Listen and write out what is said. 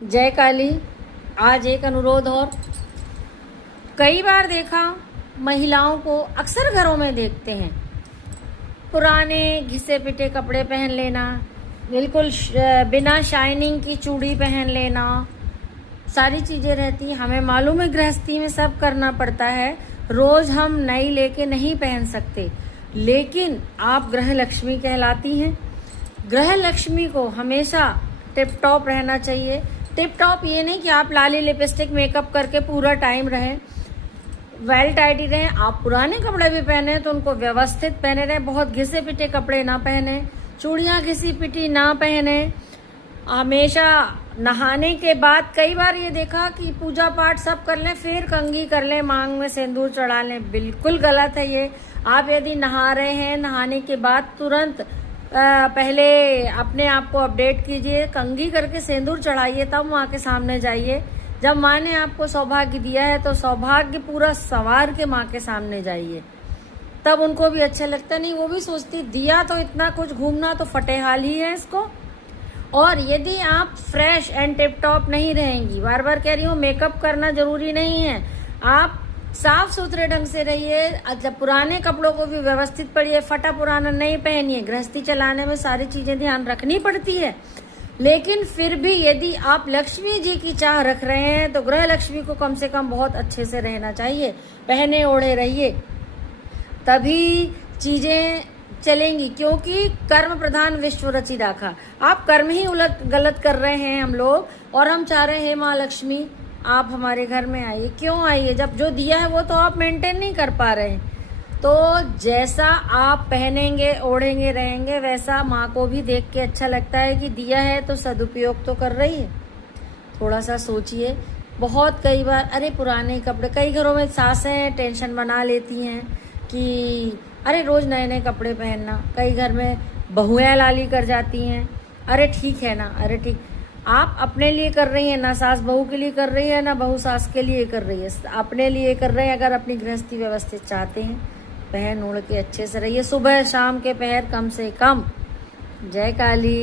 जय काली। आज एक अनुरोध और। कई बार देखा महिलाओं को अक्सर घरों में देखते हैं पुराने घिसे पिटे कपड़े पहन लेना, बिल्कुल बिना शाइनिंग की चूड़ी पहन लेना, सारी चीजें रहती। हमें मालूम है गृहस्थी में सब करना पड़ता है, रोज हम नई लेके नहीं पहन सकते, लेकिन आप गृह लक्ष्मी कहलाती हैं। गृह लक्ष्मी को हमेशा टिप टॉप रहना चाहिए। टिप टॉप ये नहीं कि आप लाली लिपस्टिक मेकअप करके पूरा टाइम रहें, वेल टाइडी रहें। आप पुराने कपड़े भी पहने तो उनको व्यवस्थित पहने रहें, बहुत घिसे पिटे कपड़े ना पहने, चूड़ियां घिसी पिटी ना पहने। हमेशा नहाने के बाद कई बार ये देखा कि पूजा पाठ सब कर लें फिर कंघी कर लें, मांग में सिंदूर चढ़ा लें, बिल्कुल गलत है ये। आप यदि नहा रहे हैं, नहाने के बाद तुरंत पहले अपने आप को अपडेट कीजिए, कंघी करके सिंदूर चढ़ाइए, तब माँ के सामने जाइए। जब माँ ने आपको सौभाग्य दिया है तो सौभाग्य पूरा संवार के माँ के सामने जाइए, तब उनको भी अच्छा लगता। नहीं वो भी सोचती दिया तो इतना कुछ, घूमना तो फटेहाल ही है इसको। और यदि आप फ्रेश एंड टिप टॉप नहीं रहेंगी, बार बार कह रही हूँ मेकअप करना जरूरी नहीं है, आप साफ सुथरे ढंग से रहिए। अच्छा, पुराने कपड़ों को भी व्यवस्थित पड़िए, फटा पुराना नहीं पहनिए। गृहस्थी चलाने में सारी चीजें ध्यान रखनी पड़ती है, लेकिन फिर भी यदि आप लक्ष्मी जी की चाह रख रहे हैं तो गृह लक्ष्मी को कम से कम बहुत अच्छे से रहना चाहिए, पहने ओढ़े रहिए, तभी चीजें चलेंगी। क्योंकि कर्म प्रधान विश्व रचि राखा। आप कर्म ही गलत कर रहे हैं हम लोग, और हम चाह रहे हैं माँ लक्ष्मी आप हमारे घर में आइए। क्यों आइए जब जो दिया है वो तो आप मेंटेन नहीं कर पा रहे हैं। तो जैसा आप पहनेंगे ओढ़ेंगे रहेंगे वैसा माँ को भी देख के अच्छा लगता है कि दिया है तो सदुपयोग तो कर रही है। थोड़ा सा सोचिए। बहुत कई बार अरे पुराने कपड़े, कई घरों में सासें टेंशन बना लेती हैं कि अरे रोज नए नए कपड़े पहनना। कई घर में बहुएं लाली कर जाती हैं, अरे ठीक है ना, अरे ठीक। आप अपने लिए कर रही हैं, ना सास बहू के लिए कर रही है, ना बहू सास के लिए कर रही है, अपने लिए कर रहे हैं। अगर अपनी गृहस्थी व्यवस्थित चाहते हैं, पहन ओढ़ के अच्छे से रहिए, सुबह शाम के पहर कम से कम। जय काली।